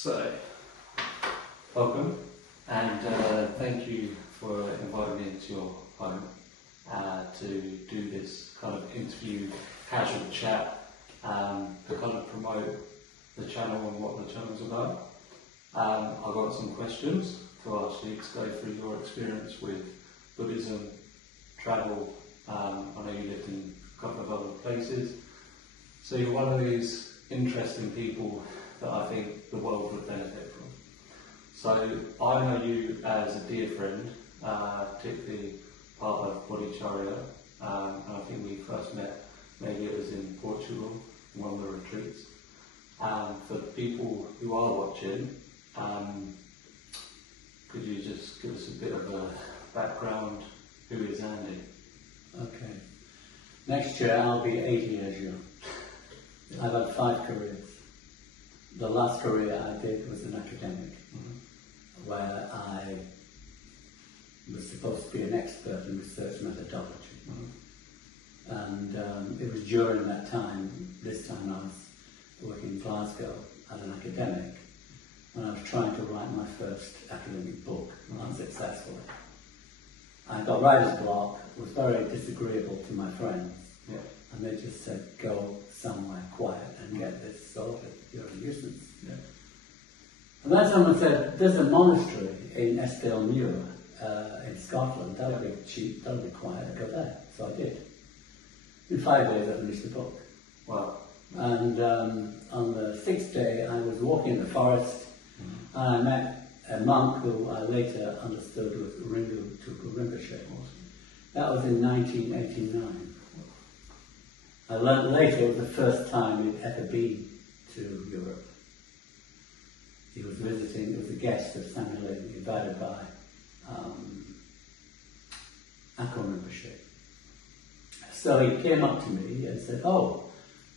So, welcome, and thank you for inviting me into your home to do this kind of interview, casual chat, to kind of promote the channel and what the channel's about. I've got some questions to ask you to go through your experience with Buddhism, travel. I know you lived in a couple of other places, so you're one of these interesting people that I think the world would benefit from. So I know you as a dear friend, particularly part of Bodhicharya, and I think we first met, maybe it was in Portugal, in one of the retreats. For the people who are watching, could you just give us a bit of a background? Who is Andy? Okay. Next year I'll be 80 years young. I've had 5 careers. The last career I did was an academic, where I was supposed to be an expert in research methodology. And it was during that time, this time I was working in Glasgow as an academic, when I was trying to write my first academic book, unsuccessfully. I got writer's block, was very disagreeable to my friends, and they just said, go somewhere quiet and get this sorted, you're a nuisance. And then someone said, there's a monastery in Estelmuir in Scotland, that'll be cheap, that'll be quiet, go there. So I did. In 5 days I finished the book. Wow. And on the 6th day I was walking in the forest, and I met a monk who I later understood was Rinpoche. That was in 1989. I learned later it was the first time he'd ever been to Europe. He was visiting, it was a guest of Samuel invited by Akko Rinpoche. So he came up to me and said, oh,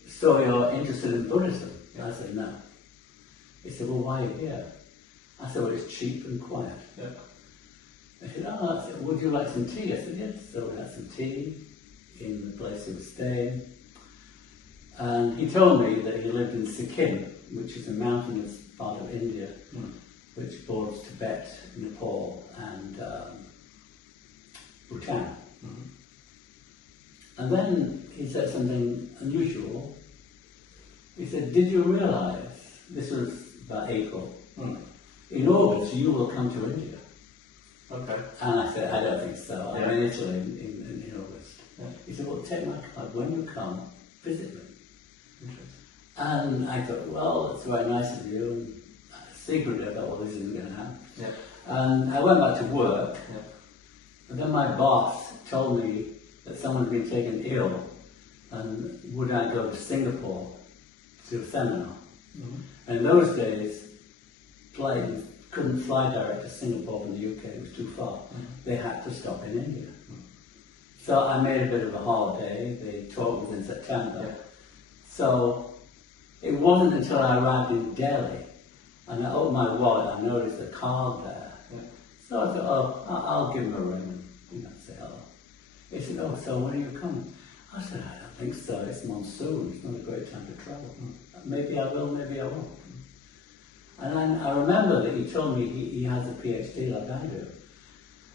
so you're interested in Buddhism? I said, no. He said, well, why are you here? I said, well, it's cheap and quiet. I said, oh, I said, would you like some tea? I said, yes. So we had some tea in the place he was staying. And he told me that he lived in Sikkim, which is a mountainous part of India, which borders Tibet, Nepal, and Bhutan. And then he said something unusual. He said, did you realize, this was about April, in August you will come to India? Okay. And I said, I don't think so. I'm in Italy in August. He said, well, take my card. When you come, visit me. And I thought, well, it's very nice of you. And secretly I thought, well, this isn't going to happen. And I went back to work. And then my boss told me that someone had been taken ill, and would I go to Singapore to a seminar. And in those days, planes couldn't fly direct to Singapore from the UK, it was too far. They had to stop in India. So I made a bit of a holiday. The talk was in September. So it wasn't until I arrived in Delhi and I opened my wallet, I noticed a card there. So I thought, oh, I'll give him a ring and say hello. He said, oh, so when are you coming? I said, I don't think so, it's monsoon, it's not a great time to travel. Maybe I will, maybe I won't. And then I remember that he told me he has a PhD like I do.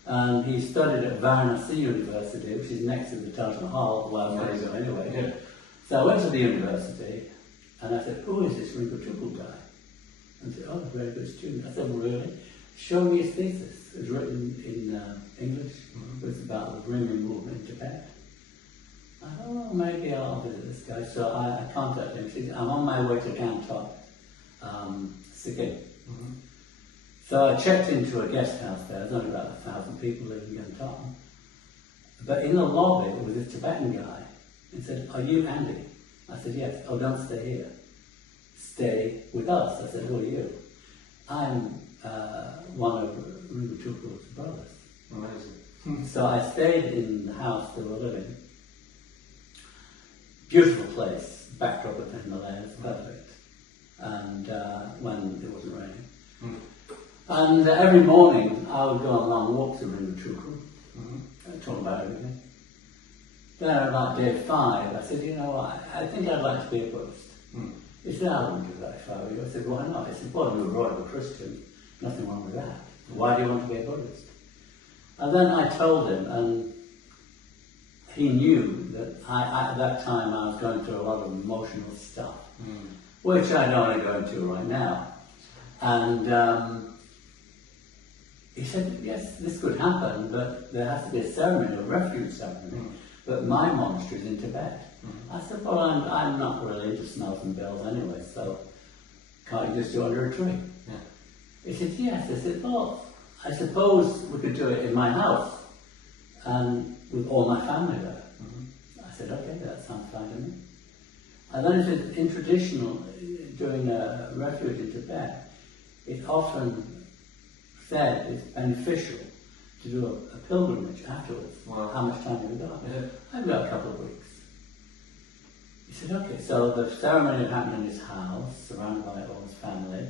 And he studied at Varanasi University, which is next to the Taj Mahal, where I was going to go anyway. So I went to the university, and I said, who is this Rinpoche guy? And he said, oh, a very good student. I said, well, really? Show me his thesis. It was written in English. It was about the Rinpoche movement in Tibet. I thought, oh, maybe I'll visit this guy. So I contacted him. He said, I'm on my way to Gangtok, Sikkim. So I checked into a guest house there. There's only about 1,000 people living in Gangtok. But in the lobby, there was a Tibetan guy. He said, are you Andy? I said, yes. Oh, don't stay here. Stay with us. I said, who are you? I'm one of Rinpoche's brothers. Amazing. So I stayed in the house they were living. Beautiful place, backdrop of the Himalayas, perfect. And when it wasn't raining. And every morning I would go on long walks with Rinpoche. Talk about everything. Then about day 5, I said, you know, I think I'd like to be a Buddhist. He said, I wouldn't do that if I were you. I said, why not? He said, well, you were brought up a Christian, nothing wrong with that. Why do you want to be a Buddhist? And then I told him, and he knew that at that time I was going through a lot of emotional stuff, which I don't want to go into right now. And he said, yes, this could happen, but there has to be a ceremony, a refuge ceremony. But my monastery is in Tibet. I said, well, I'm not really into smells and bells anyway, so can't you just do it under a tree? Yeah. He said, yes. I said, well, I suppose we could do it in my house and with all my family there. I said, okay, that sounds fine to me. And then he said, in traditional, during a refuge in Tibet, it's often said it's beneficial to do a pilgrimage afterwards. Wow. How much time have you got? Yeah. I've got a couple of weeks. He said, okay, so the ceremony happened in his house, surrounded by all his family.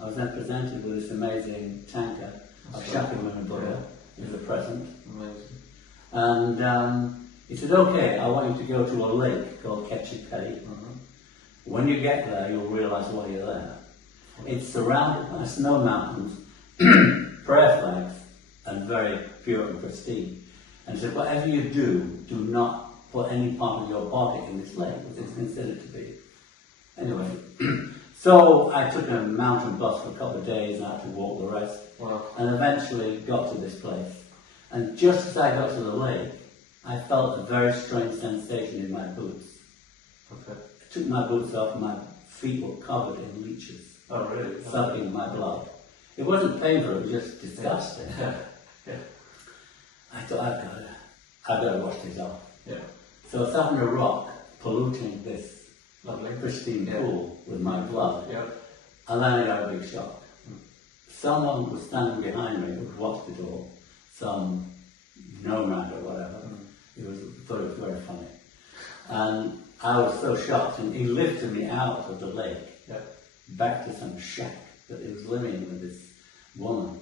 I was then presented with this amazing tanka of Shakyamuni Buddha as a present. Amazing. And he said, okay, I want you to go to a lake called Ketchipeli. When you get there, you'll realise why you're there. It's surrounded by snow mountains, prayer flags, and very pure and pristine. And he said, whatever you do, do not put any part of your body in this lake, which it's considered to be. Anyway, so I took a mountain bus for a couple of days and I had to walk the rest. Wow. And eventually got to this place. And just as I got to the lake, I felt a very strange sensation in my boots. Okay. I took my boots off, my feet were covered in leeches. Oh, really? Sucking my blood. It wasn't painful, it was just disgusting. Yeah. I thought, I've got to wash this off. Yeah. So I sat on a rock, polluting this Lovely. pristine pool with my blood. Yeah. And then I got a big shock. Someone was standing behind me who watched it all, some nomad or whatever. Thought it was very funny. And I was so shocked, and he lifted me out of the lake, back to some shack that he was living with this woman.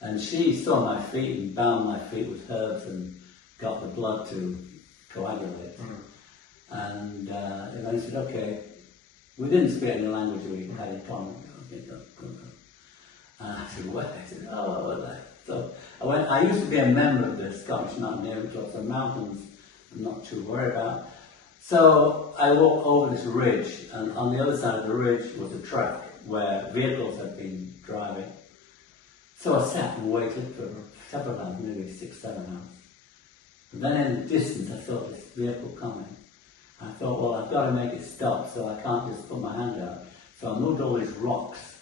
And she saw my feet and bound my feet with herbs and got the blood to coagulate. And then he said, okay, we didn't speak any language, we had a common. Okay, go. And I said, what? I said, oh, what was that? So I used to be a member of the Scottish Mountaineering Club, so mountains I'm not too worried about. So I walked over this ridge, and on the other side of the ridge was a track where vehicles had been driving. So I sat and waited for several hours, maybe 6-7 hours. And then in the distance I saw this vehicle coming. I thought, well, I've got to make it stop, so I can't just put my hand out. So I moved all these rocks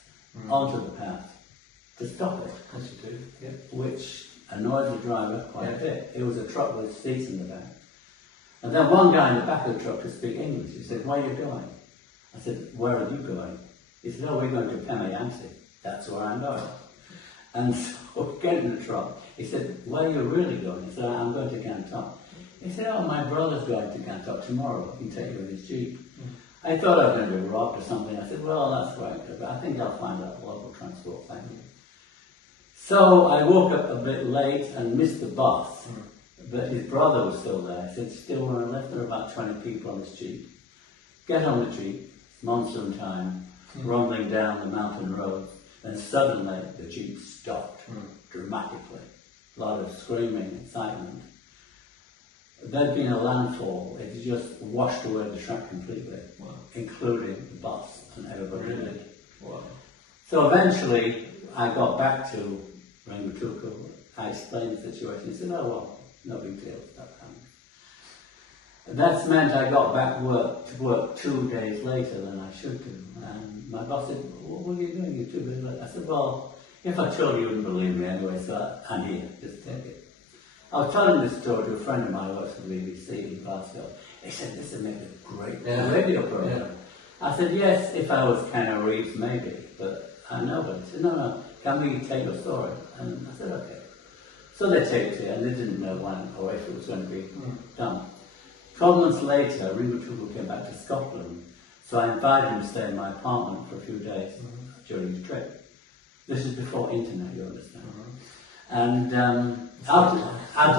onto the path to stop it. As you do, yeah. Which annoyed the driver quite a bit. It was a truck with seats in the back. And then one guy in the back of the truck could speak English. He said, where are you going? I said, where are you going? He said, oh, we're going to Pemayamsi. That's where I'm going. And so we get in the truck. He said, where are you really going? I said, I'm going to Gantok. He said, oh, my brother's going to Gantok tomorrow. He can take you with his jeep. I thought I was going to be robbed or something. I said, well, that's right, but I think I'll find out the local transport thing. So I woke up a bit late and missed the bus, but his brother was still there. He said, still want to lift? There were about 20 people on this jeep. Get on the jeep, monsoon time, rumbling down the mountain road, and suddenly the jeep stopped dramatically. A lot of screaming, excitement. There'd been a landfall. It just washed away the track completely, including the bus and everybody in it. Wow. So eventually, I got back to Rinpoche. I explained the situation. He said, oh, well, no big deal, that happened. That's meant I got back to work 2 days later than I should do. And my boss said, what are you doing? You're 2 days late. I said, well, if I told you, you wouldn't believe me anyway, so I'm here, just take it. I was telling this story to a friend of mine who works for the BBC in Glasgow. He said, this would make a great radio program. I said, yes, if I was Ken Reeves, maybe, but I know. But he said, no, can we take your story? And I said, okay. So they taped it, and they didn't know when or if it was going to be done. 12 months later, Rinpoche came back to Scotland, so I invited him to stay in my apartment for a few days during the trip. This is before internet, you understand. And out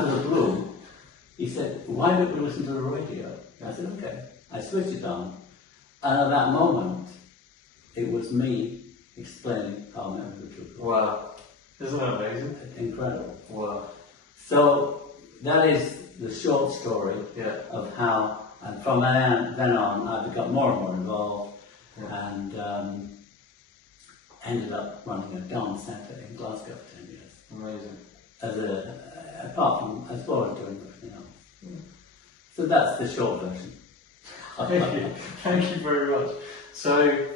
of the blue, he said, why don't we listen to the radio? I said, okay. I switched it on, and at that moment, it was me explaining how I met with the truth. Wow. Isn't that amazing? Incredible. Wow. So that is the short story of how, and from then on, I got more and more involved, and ended up running a dance centre in Glasgow for 10 years. Amazing. Apart from, as well as doing everything else. So that's the short version. Thank you very much. So,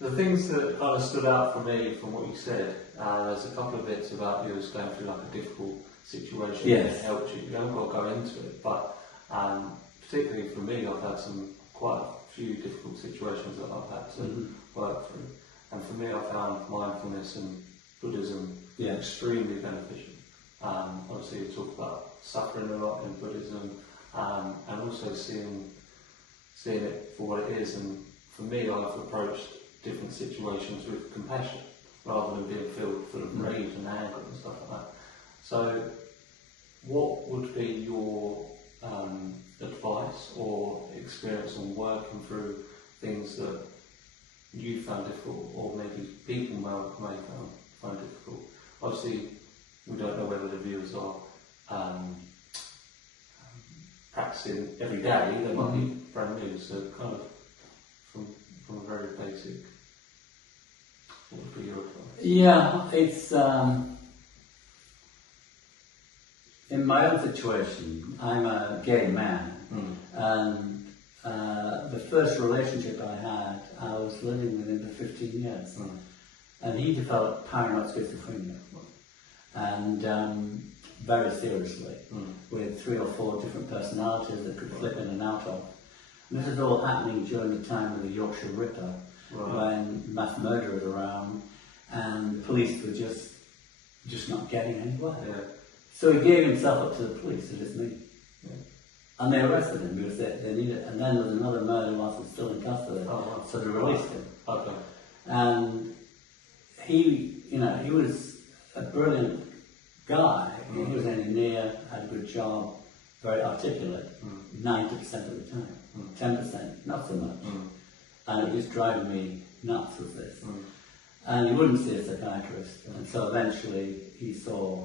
the things that kind of stood out for me from what you said, there's a couple of bits about you was going through like a difficult situation that helped you. You haven't got to go into it, but particularly for me, I've had quite a few difficult situations that I've had to work through. And for me, I found mindfulness and Buddhism extremely beneficial. Obviously, you talk about suffering a lot in Buddhism, and also seeing it for what it is. And for me, I've approached different situations with compassion rather than being filled full of rage and anger and stuff like that. So, what would be your advice or experience on working through things that you found difficult, or maybe people may find difficult? Obviously, we don't know whether the viewers are practicing every day. They might be brand new, so kind of from a very basic, what would be your advice? Yeah, it's in my own situation. I'm a gay man, and the first relationship I had, I was living with him for 15 years, and he developed paranoid schizophrenia, and very seriously, with 3 or 4 different personalities that could flip in and out of. And this is all happening during the time of the Yorkshire Ripper, when mass murder was around, and the police were just not getting anywhere. So he gave himself up to the police, to just me. And they arrested him because they needed it. And then there was another murder whilst he was still in custody, so they released him. And he was a brilliant guy. He was an engineer, had a good job, very articulate, 90% of the time. 10%, not so much. And it was driving me nuts with this. And he wouldn't see a psychiatrist. And so eventually he saw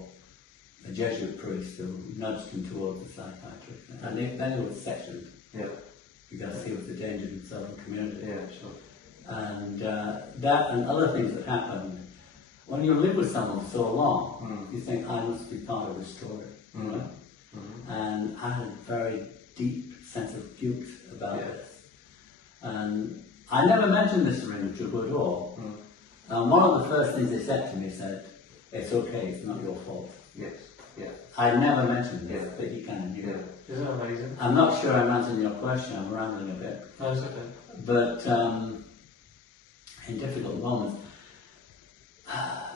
a Jesuit priest who nudged him towards the psychiatrist. And then he was sectioned. Because he was a danger to himself and community. And that and other things that happened. When you live with someone for so long, you think, I must be part of the story. Right? And I had a very deep sense of guilt about this. And I never mentioned this to him at all. One of the first things they said to me said, it's okay, it's not your fault. I never mentioned this, but he kind of knew it. Isn't that amazing? I'm not sure I'm answering your question, I'm rambling a bit. No, it's okay. But in difficult moments,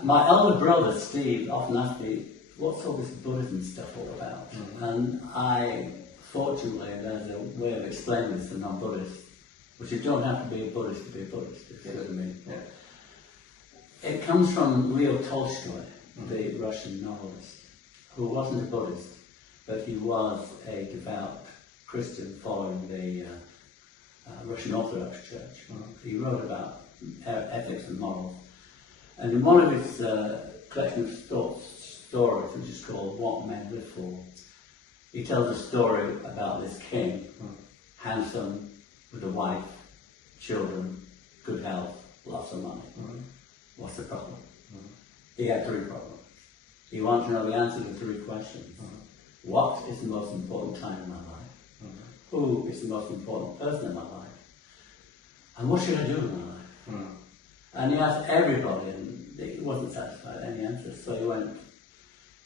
my elder brother Steve often asked me, what's all this Buddhism stuff all about? And fortunately, there's a way of explaining this to non-Buddhists, which you don't have to be a Buddhist to be a Buddhist, if you know what I mean. It comes from Leo Tolstoy, the Russian novelist, who wasn't a Buddhist, but he was a devout Christian following the Russian Orthodox Church. He wrote about ethics and morals. And in one of his collection of stories, which is called What Men Live For, he tells a story about this king, handsome, with a wife, children, good health, lots of money. What's the problem? He had 3 problems. He wanted to know the answer to 3 questions. What is the most important time in my life? Who is the most important person in my life? And what should I do in my life? And he asked everybody, and he wasn't satisfied with any answers. So he went,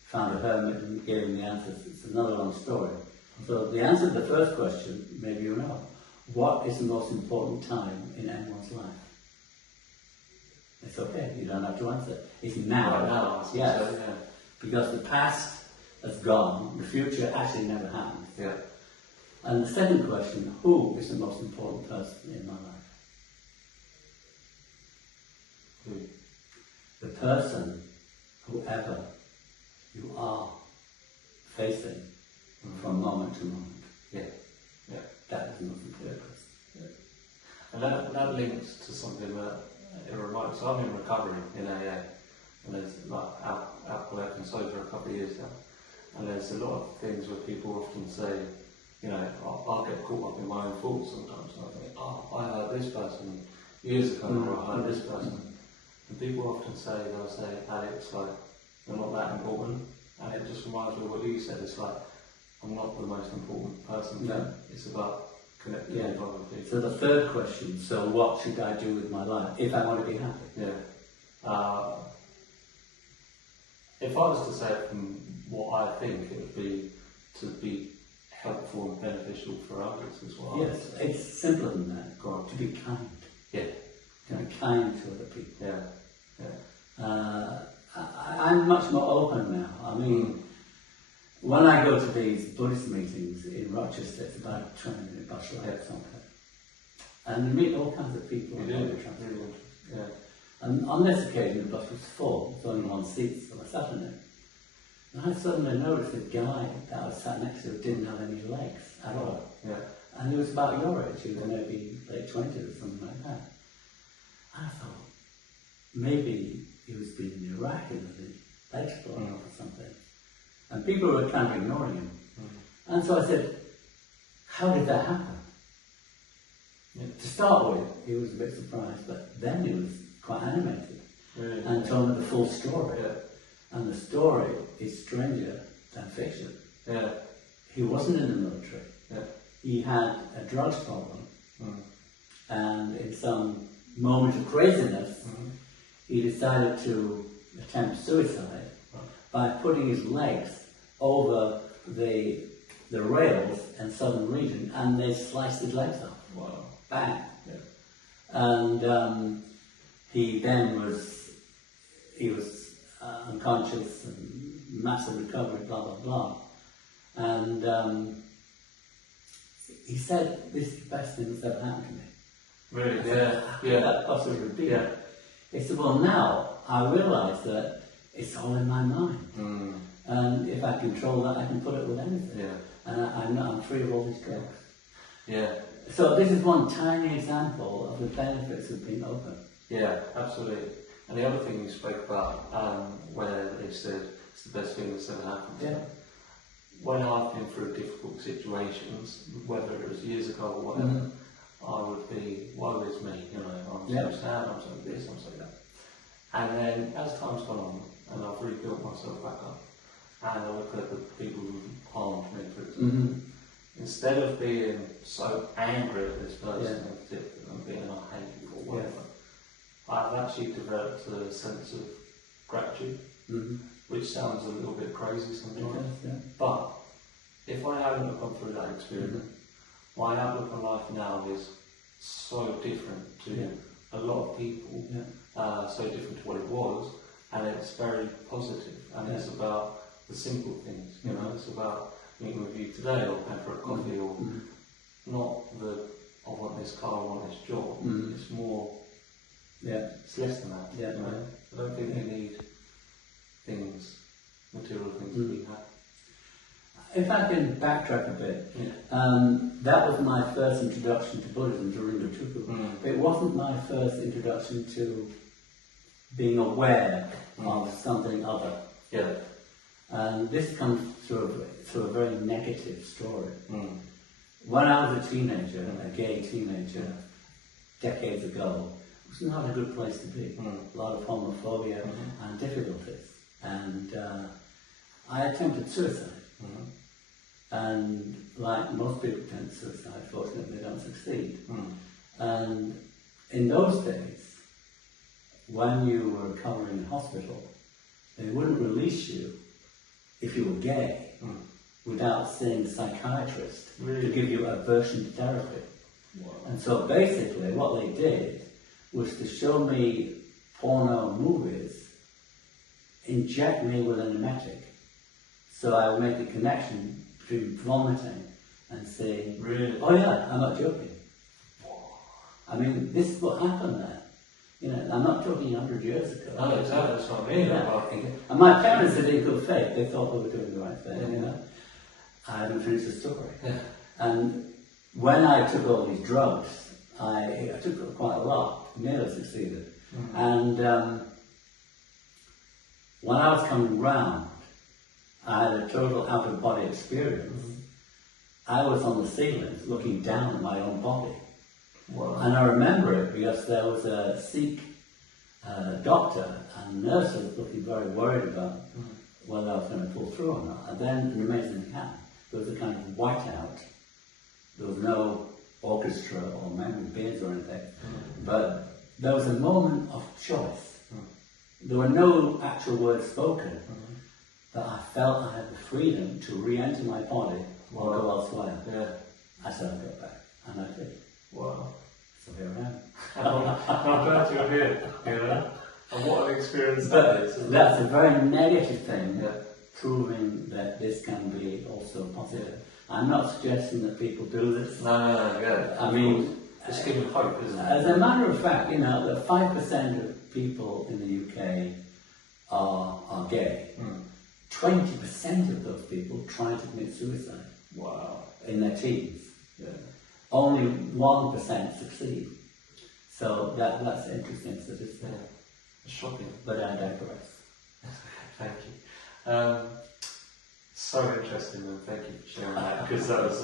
found a hermit, and gave him the answers. It's another long story. So the answer to the first question, maybe you know, what is the most important time in anyone's life? It's okay, you don't have to answer. It's now. Right now, yes. So, Because the past has gone, the future actually never happened. Yeah. And the second question, who is the most important person in my life? Who? The person, whoever you are facing from moment to moment. Yeah. Yeah. That is the most important person. Yeah. And that links to something that so I'm in recovery in AA, and there's like alcoholic and sober for a couple of years now, and there's a lot of things where people often say, you know, I'll get caught up in my own thoughts sometimes, and I think, oh, I heard this person years ago, or I heard this person, and people often say, they'll say, Alex, like, you're not that important, and it just reminds me of what you said, it's like, I'm not the most important person, No. It's about connecting with other people. So the third question, so what should I do with my life if I want to be happy? Yeah. If I was to say it from what I think, it would be to be helpful and beneficial for others as well. Yes, it's simpler than that. Go on. To be kind. Yeah. To be kind to other people. Yeah. I'm much more open now. I mean, when I go to these Buddhist meetings in Rochester, it's about a 20-minute bus ride or something. And you meet all kinds of people. Yeah. And on this occasion, the bus was full. There was only one seat, so I sat in it. And I suddenly noticed a guy that I was sat next to didn't have any legs at all. Yeah. And he was about your age. He was maybe late 20s or something like that. And I thought, maybe he was being in Iraq and the legs blown off or something. And people were kind of ignoring him. And so I said, how did that happen? To start with, he was a bit surprised, but then he was quite animated. Really? And told me the full story. Yeah. And the story is stranger than fiction. Yeah. He wasn't in the military. Yeah. He had a drugs problem. And in some moment of craziness, he decided to attempt suicide by putting his legs over the rails in southern region, and they sliced his legs off. Wow. Bang. Yeah. And he then was unconscious and massive recovery, blah blah blah. And he said, "This is the best thing that's ever happened to me." Really? I said, "How could that possibly be?" Yeah. He said, "Well, now I realise that it's all in my mind, and if I control that, I can put it with anything. Yeah. And I'm free of all these drugs." Yeah. So this is one tiny example of the benefits of being open. Yeah, absolutely. And the other thing you spoke about, where they said it's the best thing that's ever happened to me. When I've been through difficult situations, whether it was years ago or whatever, I would be, woe is me, you know, I'm so sad, I'm so this, I'm so that. And then as time's gone on, and I've rebuilt myself back up, and I look at the people who harmed me, for example, instead of being so angry at this person and being I hate you or whatever, I've actually developed a sense of gratitude, which sounds a little bit crazy sometimes. But if I hadn't gone through that experience, my outlook on life now is so different to a lot of people, so different to what it was, and it's very positive, and it's about the simple things, you know, it's about meeting with you today or going for a coffee or not the I want this car, I want this job, it's more, it's less than that, you know? I don't think we need things, material things to be happy. If I can backtrack a bit, that was my first introduction to Buddhism, to Rinpoche. But it wasn't my first introduction to being aware of something other. Yeah. And this comes through a very negative story. When I was a teenager, a gay teenager, decades ago, it was not a good place to be. A lot of homophobia and difficulties. And I attempted suicide. And like most people attempt suicide, fortunately they don't succeed. And in those days, when you were recovering in hospital, they wouldn't release you if you were gay without seeing a psychiatrist to give you aversion therapy. And so basically what they did was to show me porno movies, inject me with an emetic, so I would make a connection between vomiting and saying, oh yeah, I'm not joking. I mean, this is what happened there. You know, I'm not talking 100 years ago. No, exactly, that's what I mean. And my parents did it in good faith. They thought they were doing the right thing, you know. I haven't finished the story. And when I took all these drugs, I took quite a lot, nearly succeeded. And when I was coming round, I had a total out-of-body experience. I was on the ceilings looking down at my own body. Wow. And I remember it because there was a Sikh doctor and nurses looking very worried about whether I was going to pull through or not. And then, an amazing thing happened. There was a kind of whiteout. There was no orchestra or memory beards or anything. But there was a moment of choice. There were no actual words spoken. But I felt I had the freedom to re-enter my body or go elsewhere. Yeah. I said I'd go back. And I did. Wow. So here I am. I'm glad you're here, you know? And what an experience But that is. that's a very negative thing, proving that this can be also positive. I'm not suggesting that people do this. No, yeah. I mean, it's giving hope, isn't it? as a matter of fact, you know, that 5% of people in the UK are gay. 20% of those people try to commit suicide. Wow. In their teens. Yeah. Only 1% succeed. So that's interesting statistic. Yeah. It's shocking. But I digress. Thank you. So interesting, and thank you for sharing that, because that was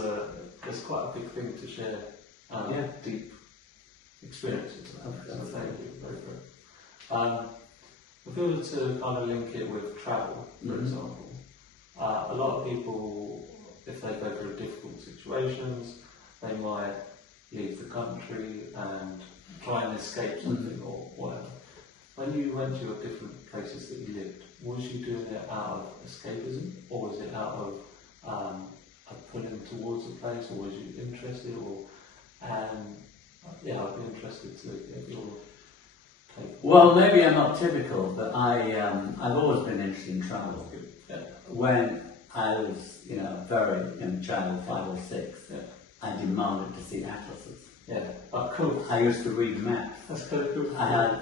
it's quite a big thing to share. Deep experiences. So thank you very much. If we were to kind of link it with travel, for example, a lot of people, if they go through difficult situations, they might leave the country and try and escape something or whatever. When you went to your different places that you lived, was you doing it out of escapism, or was it out of a pulling towards a place, or was you interested, or I'd be interested to get your take. Well, maybe I'm not typical, but I've always been interested in travel. Yeah. When I was, very young child, 5 or 6, I demanded to see atlases. Yeah. Oh, cool. I used to read maps. That's kind of cool. I had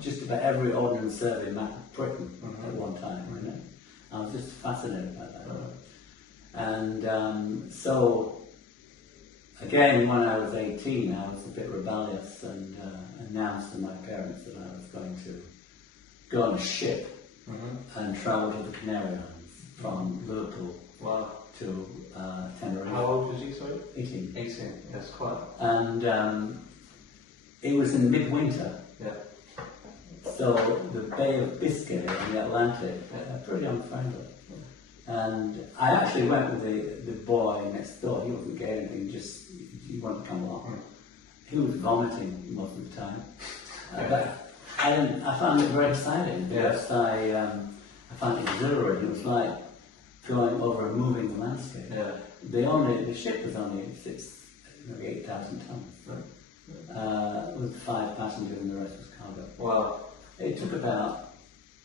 just about every ordnance survey map of Britain at one time. I was just fascinated by that. And so, again, when I was 18, I was a bit rebellious and announced to my parents that I was going to go on a ship and travel to the Canary Islands from Liverpool to Tenerife. How old was you, sorry? 18. 18, yes, quite. And it was in midwinter. Yeah. So the Bay of Biscay and the Atlantic are pretty unfriendly. And I actually went with the boy next door. He wasn't gay or anything, just he wanted to come along. He was vomiting most of the time. But I found it very exciting because I found it exhilarating. It was like going over a moving landscape. Yeah. The ship was only 8,000 tons. With 5 passengers and the rest was cargo. Wow. It took about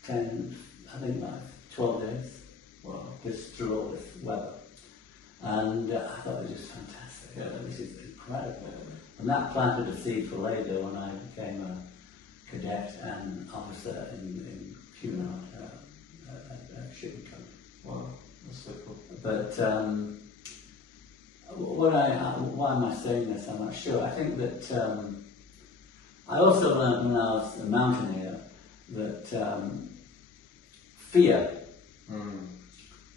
12 days. Wow. Just through all this weather. And I thought it was just fantastic. This is incredible. And that planted a seed for later when I became a cadet and officer in Cunard, a shipping company. Wow, that's so cool. But why am I saying this? I'm not sure. I think that I also learned when I was a mountaineer that fear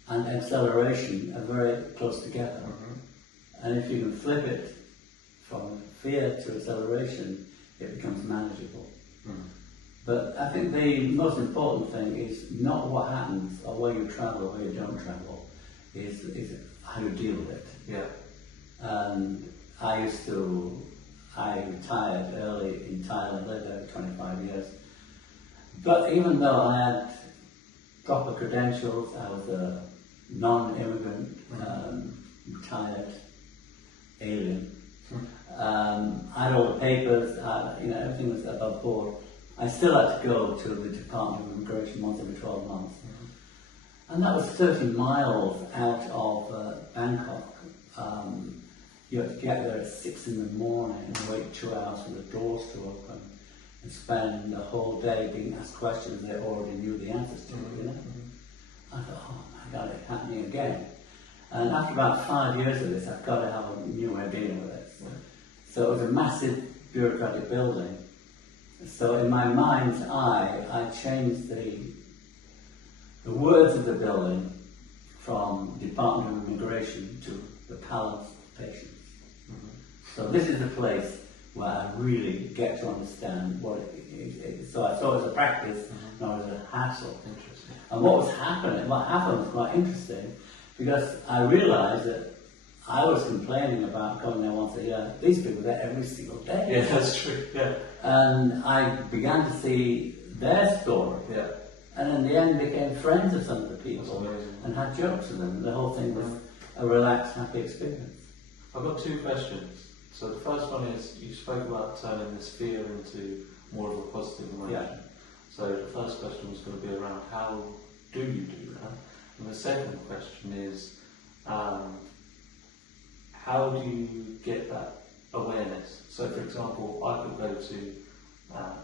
and acceleration are very close together. And if you can flip it from fear to acceleration, it becomes manageable. But I think the most important thing is not what happens or where you travel or where you don't travel, is how you deal with it. Yeah. And I retired early in Thailand, lived there 25 years. But even though I had proper credentials, I was a non-immigrant, retired alien. I had all the papers, everything was above board. I still had to go to the Department of Immigration once every 12 months. And that was 30 miles out of Bangkok. You had to get there at 6 in the morning and wait 2 hours for the doors to open and spend the whole day being asked questions they already knew the answers to, I thought, oh my God, it's happening again. And after about 5 years of this, I've got to have a new way of dealing with this. So it was a massive bureaucratic building So in my mind's eye, I changed the words of the building from Department of Immigration to the Palace of Patience. So this is the place where I really get to understand what it is. So I saw it as a practice, not as a hassle. Interesting. And what happened was quite interesting, because I realised that I was complaining about going there once a year. These people were there every single day. Yeah, that's true. Yeah. And I began to see their story. Yeah. And in the end became friends of some of the people and had jokes with them. The whole thing was a relaxed, happy experience. I've got two questions. So the first one is, you spoke about turning this fear into more of a positive emotion. Yeah. So the first question was going to be around how do you do that? And the second question is, how do you get that awareness? So for example, I could go to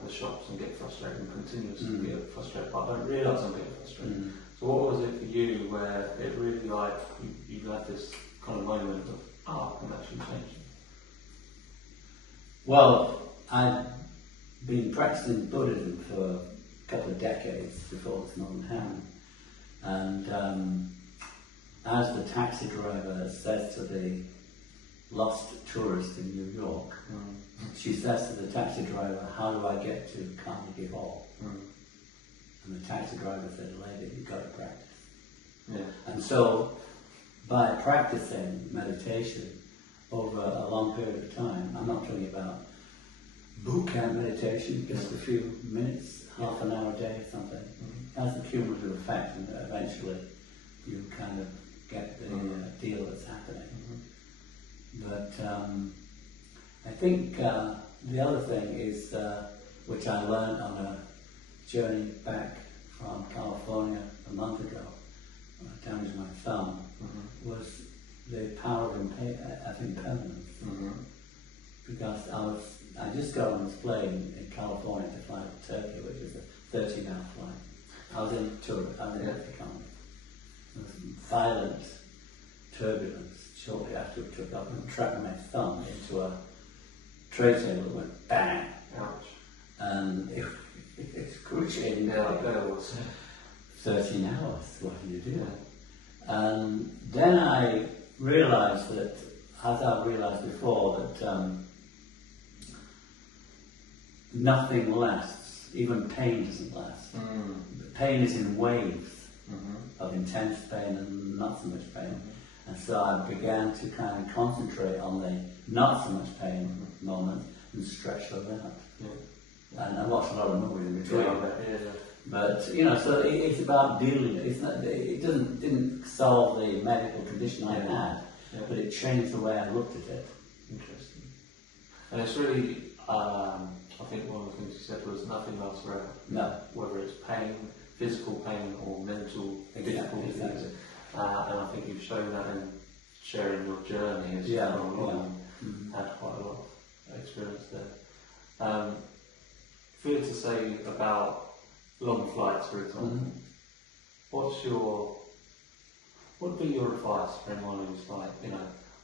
the shops and get frustrated and continuously get frustrated, but I don't realise I'm getting frustrated. So what was it for you where it really you had this kind of moment of, I can actually change it? Well, I'd been practicing Buddhism for a couple of decades before this Northern Ham. And as the taxi driver says to the lost tourist in New York, she says to the taxi driver, how do I get to Carnegie Hall? And the taxi driver said, lady, you've got to practice. Yeah. And so, by practicing meditation over a long period of time, I'm not talking about boot camp meditation, just a few minutes, half an hour a day or something, has a cumulative effect, and eventually you kind of get the deal that's happening. But I think the other thing is, which I learned on a journey back from California a month ago, damaged my thumb, was the power of impermanence. Because I just got on this plane in California to fly to Turkey, which is a 13-hour flight. I was in economy. There was violent turbulence shortly after it took up and trapped my thumb into a tray table that went bang. Ouch. And it's cruciating. Yeah, that was 13 hours, what do you do? And then I realised that, as I've realised before, that nothing lasts, even pain doesn't last. Pain is in waves of intense pain and not so much pain. And so I began to kind of concentrate on the not so much pain moments and stretch those out. And I watched a lot of movies in between. But so it's about dealing. It's not. It didn't solve the medical condition I had, but it changed the way I looked at it. Interesting. And it's really, I think one of the things you said was nothing lasts forever. No. Whether it's pain, physical pain, or mental difficulties. Exactly. And I think you've shown that in sharing your journey as you've gone along. Had quite a lot of experience there. Fair to say about long flights, for example. What would be your advice for anyone who's like,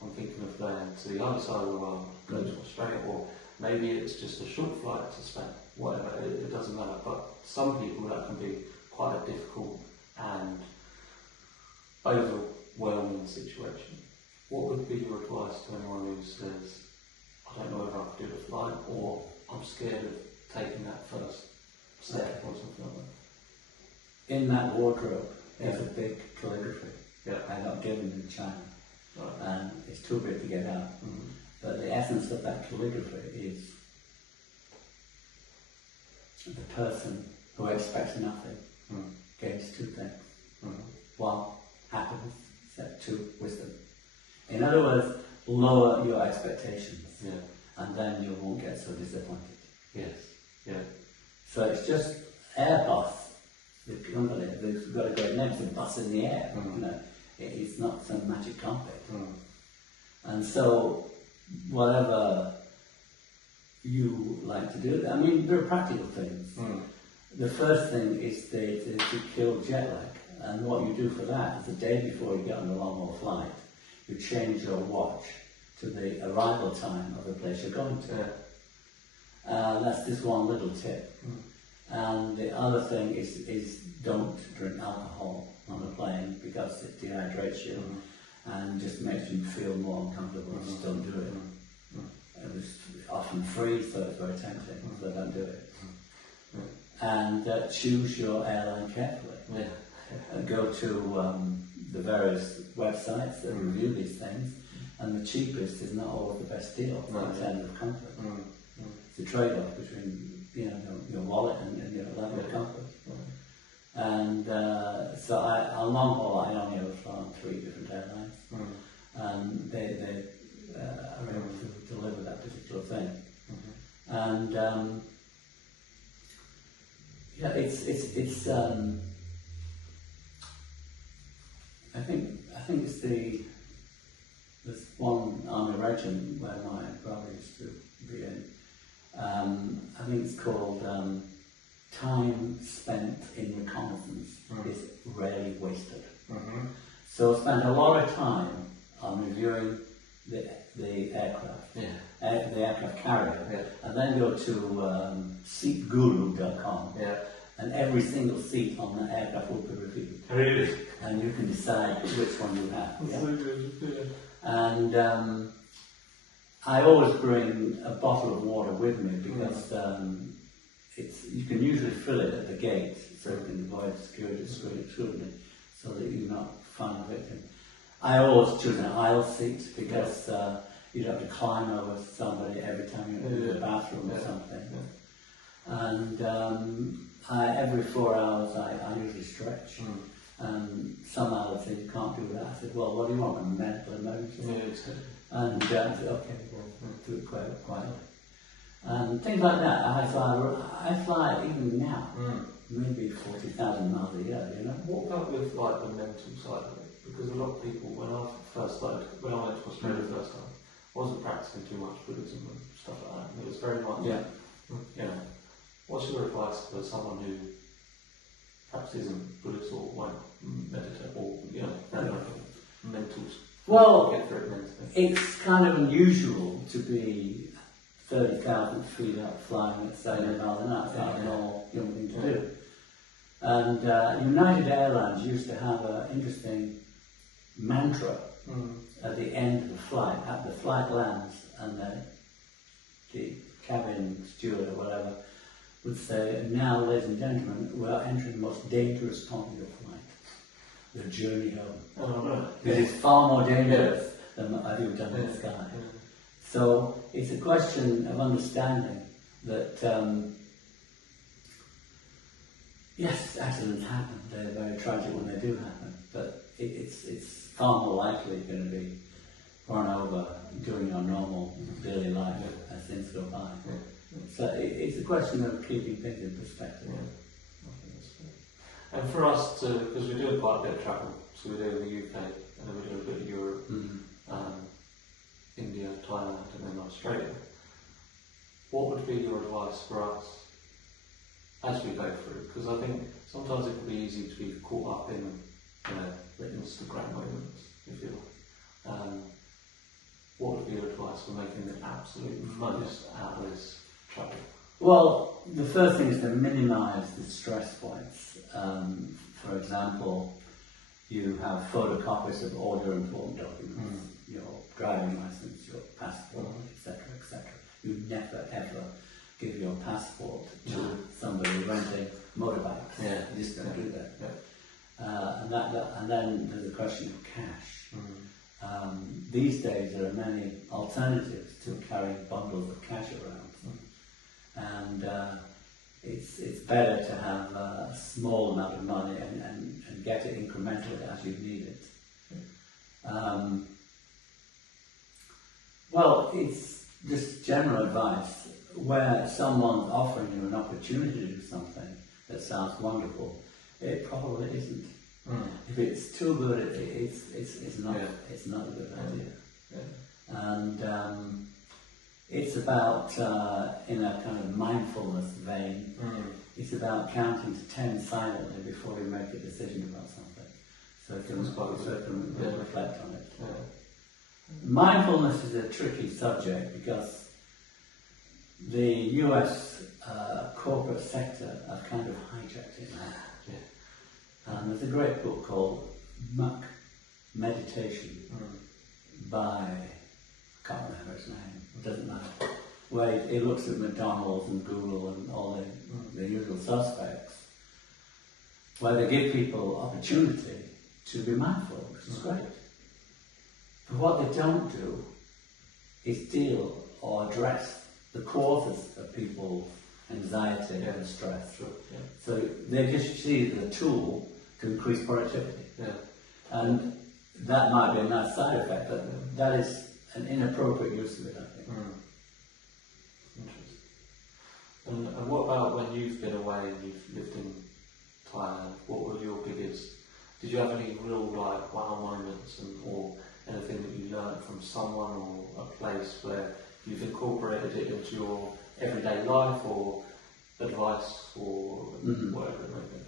I'm thinking of going to the other side of the world, go to Australia, or maybe it's just a short flight to Spain, whatever, it doesn't matter. But some people that can be quite a difficult and overwhelming situation. What would be your advice to anyone who says, I don't know whether I could do the flight, or I'm scared of taking that first step or something like that? In that wardrobe, there's a big calligraphy. I got given in China, and it's too big to get out. But the essence of that calligraphy is the person who expects nothing gains two things. One, happiness. Two, wisdom. In other words, lower your expectations, and then you won't get so disappointed. So it's just Airbus, the company, they've got a great name, it's a bus in the air. It's not some magic carpet. And so, whatever you like to do, I mean, there are practical things. The first thing is to kill jet lag. And what you do for that is the day before you get on the long-haul flight, you change your watch to the arrival time of the place you're going to. That's just one little tip. And the other thing is don't drink alcohol on a plane because it dehydrates you and just makes you feel more uncomfortable. Just don't do it. It was often free, so it's very tempting, so don't do it. And choose your airline carefully. Go to the various websites that review these things, and the cheapest is not always the best deal in terms of comfort. It's a trade-off between your wallet and your level of comfort. And so on long haul I only ever fly on 3 different airlines, and they are able to deliver that particular thing. And it's I think it's there's one army regiment where my brother used to be in. I think it's called time spent in reconnaissance is rarely wasted. So I spent a lot of time on reviewing the aircraft, the aircraft carrier, and then go to seatguru.com, and every single seat on the aircraft will be reviewed. Really? And you can decide which one you have. So good. And I always bring a bottle of water with me because you can usually fill it at the gate, so you can avoid security scrutiny, so that you're not found a victim. I always choose an aisle seat because you don't have to climb over somebody every time you're in the bathroom or something. And every 4 hours I usually stretch. And some adults say you can't do that. I said, well, what do you want, a medical emergency? And I said, okay, we'll do it quietly. And things like that. I fly even now, maybe 40,000 miles a year, What about with like the mental side of it? Because a lot of people, when I went to Australia the first time, I wasn't practicing too much Buddhism and stuff like that. And it was very much, what's your advice for someone who perhaps isn't Buddhist or won't meditate or, mental? Well, get through it mentally? It's kind of unusual to be 30,000 feet up flying at 70 miles an hour. It's not a normal human thing to do. And United Airlines used to have an interesting mantra at the end of the flight. At the flight lands, and the cabin steward or whatever would say, now, ladies and gentlemen, we are entering the most dangerous part of your flight, the journey home. Oh, no. It is far more dangerous than I've ever done in the sky. So it's a question of understanding that, yes, accidents happen. They're very tragic when they do happen, but it's far more likely you're going to be run over doing your normal daily life as things go by. So it's a question of keeping things in perspective. And for us to, because we're doing quite a bit of travel, so we're doing the UK, and then we're doing a bit of Europe, India, Thailand, and then Australia. What would be your advice for us as we go through? Because I think sometimes it can be easy to be caught up in the Instagram moments, if you like. What would be your advice for making the absolute most out of this travel? Well, the first thing is to minimise the stress points. For example, you have photocopies of all your important documents, your driving license, your passport, etc., etc. You never ever give your passport to somebody renting motorbikes. You just don't do that. And then there's the question of cash. These days there are many alternatives to carrying bundles of cash around. And it's better to have a small amount of money and get it incrementally as you need it. Well, it's just general advice. Where someone's offering you an opportunity to do something that sounds wonderful, it probably isn't. If it's too good, it's not a good idea. And it's about, in a kind of mindfulness vein, it's about counting to 10 silently before you make a decision about something, so you can reflect on it. Mindfulness is a tricky subject because the US corporate sector have kind of hijacked it now. Yeah. And there's a great book called Meditation by, I can't remember his name, it doesn't matter, where he looks at McDonald's and Google and all the usual suspects, where they give people opportunity to be mindful, which is great. But what they don't do is deal or address the causes of people's anxiety and stress. Sure. Yeah. So they just see it as a tool to increase productivity. Yeah. And that might be a nice side effect, but that is an inappropriate use of it, I think. Interesting. And what about when you've been away and you've lived in Thailand? What were your biggest? Did you have any real like wow moments or anything that you learned from someone or a place where you've incorporated it into your everyday life or advice or whatever it may be?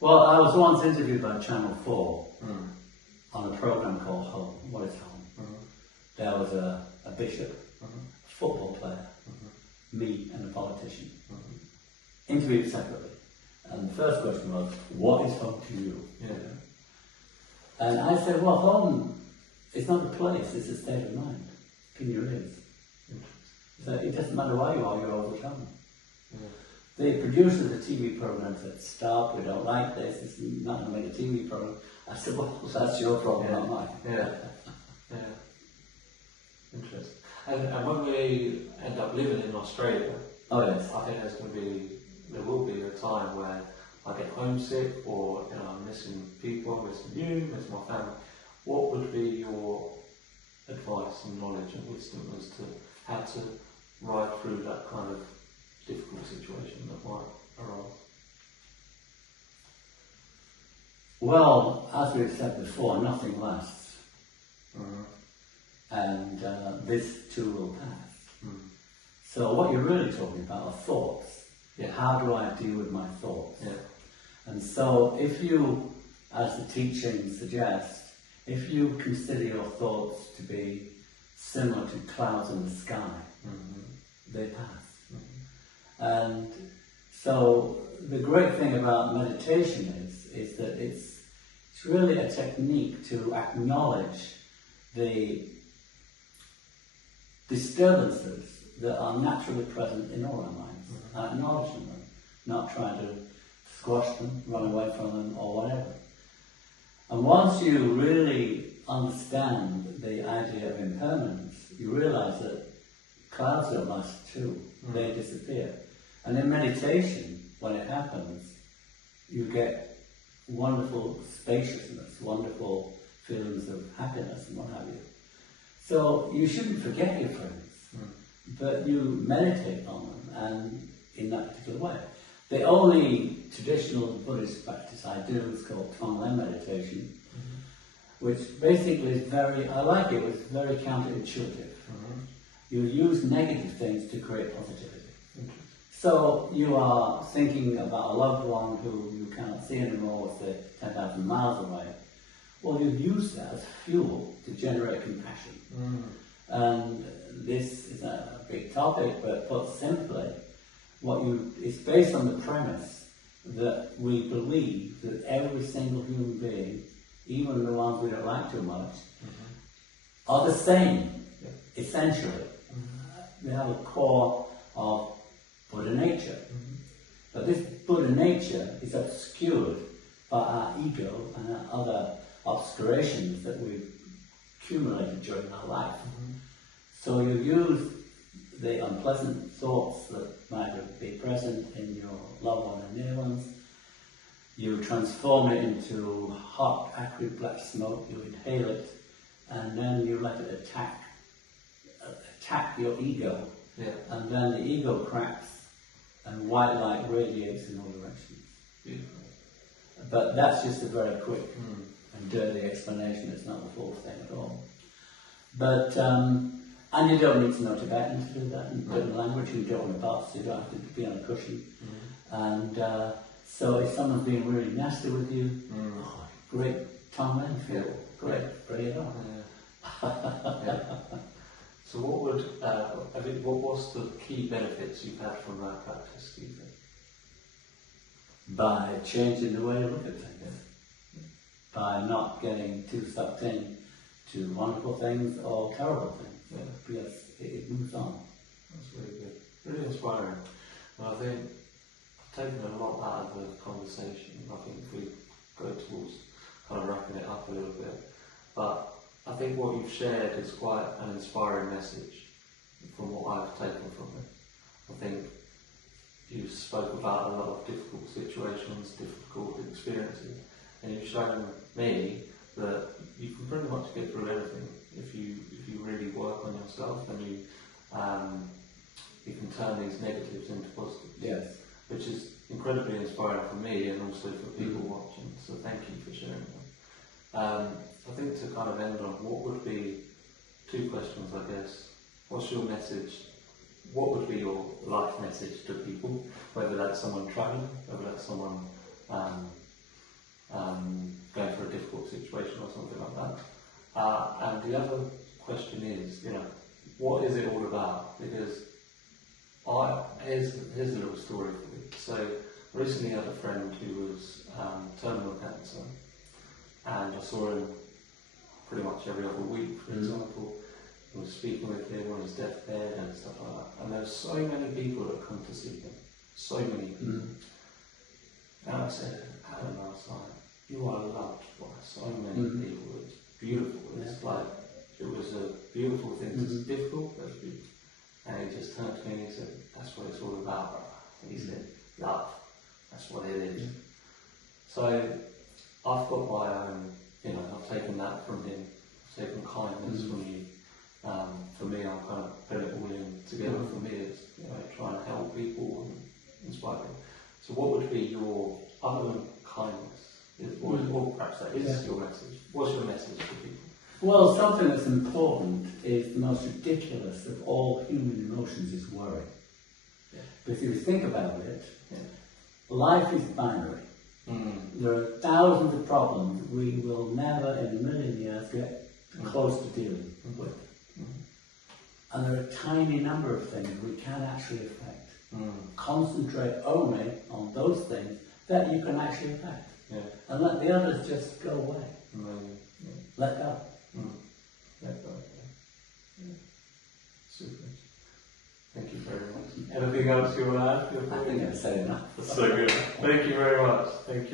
Well, I was once interviewed by Channel 4 on a program called Home. What is Home? There was a bishop, a football player, me and a politician, interviewed separately. And the first question was, what is home to you? Yeah. And I said, well, home is not a place, it's a state of mind. Opin your ears. So it doesn't matter where you are, you're always home. Yeah. The producer of the TV program said, stop, we don't like this, it's not going to make a TV program. I said, well, that's your problem, not mine. Yeah. Yeah. Interesting. And when we end up living in Australia, Oh yes. I think there will be a time where I get homesick or I'm missing people, missing you, missing my family. What would be your advice and knowledge and wisdom as to how to ride through that kind of difficult situation that might arise? Well, as we've said before, nothing lasts. And this too will pass. So what you're really talking about are thoughts. Yeah. How do I deal with my thoughts? Yeah. And so if you, as the teaching suggests, if you consider your thoughts to be similar to clouds in the sky, they pass. And so the great thing about meditation is that it's really a technique to acknowledge the disturbances that are naturally present in all our minds, acknowledging them, not trying to squash them, run away from them, or whatever. And once you really understand the idea of impermanence, you realize that clouds don't last too, they disappear. And in meditation, when it happens, you get wonderful spaciousness, wonderful feelings of happiness and what have you. So you shouldn't forget your friends, but you meditate on them and in that particular way. The only traditional Buddhist practice I do is called Tonglen meditation, which basically is I like it, it's very counterintuitive. You use negative things to create positivity. So you are thinking about a loved one who you cannot see anymore, say 10,000 miles away. Well, you use that as fuel to generate compassion. And this is a big topic, but put simply, it's based on the premise that we believe that every single human being, even the ones we don't like too much, are the same, essentially. They have a core of Buddha nature. But this Buddha nature is obscured by our ego and our other obscurations that we've accumulated during our life. So you use the unpleasant thoughts that might be present in your loved one and near ones, you transform it into hot, acrid black smoke, you inhale it, and then you let it attack your ego. And then the ego cracks and white light radiates in all directions. But that's just a very quick and dirty explanation, it's not the full thing at all. But, and you don't need to know Tibetan to do that, in Tibetan language, you don't want a bus, you don't have to be on a cushion. And so if someone's being really nasty with you, great Tonglen feel, great, bring it on. So what's the key benefits you've had from that practice, do you think? By changing the way you look at things. By not getting too sucked in to wonderful things or terrible things. Yeah. Because it moves on. That's really good. Really inspiring. And I think I've taken a lot out of the conversation. I think if we go towards kind of wrapping it up a little bit. But I think what you've shared is quite an inspiring message from what I've taken from it. I think you spoke about a lot of difficult situations, difficult experiences, and you've shown me that you can pretty much get through anything if you really work on yourself, and you can turn these negatives into positives. Yes. Which is incredibly inspiring for me and also for people watching. So thank you for sharing that. I think to kind of end on, what would be two questions, I guess. What's your message? What would be your life message to people? Whether that's someone traveling, whether that's someone going through a difficult situation or something like that. And the other question is, what is it all about? Because here's a little story for you. So recently I had a friend who was terminal cancer, and I saw him pretty much every other week, for example. I was speaking with him on his deathbed and stuff like that. And there's so many people that come to see him. So many people. And I said, Adam, I was like, you are loved by so many people. It's beautiful. It's like, it was a beautiful thing. It's difficult, but it's beautiful. And he just turned to me and he said, that's what it's all about, brother. And he said, love. That's what it is. So I've got my own, I've taken that from him. I've taken kindness from you. For me, I'll kind of put it all in together. For me, it's trying to help people and inspire people. So what would be your, other than kindness, or perhaps that is your message? What's your message to people? Well, something that's important is the most ridiculous of all human emotions is worry. Yeah. But if you think about it, life is binary. There are thousands of problems we will never in a million years get close to dealing with. And there are a tiny number of things we can actually affect. Concentrate only on those things that you can actually affect. And let the others just go away. Let go. Let go. Super. Thank you very much. Anything else you want to add? I think I've said enough. That's so good. Thank you very much. Thank you.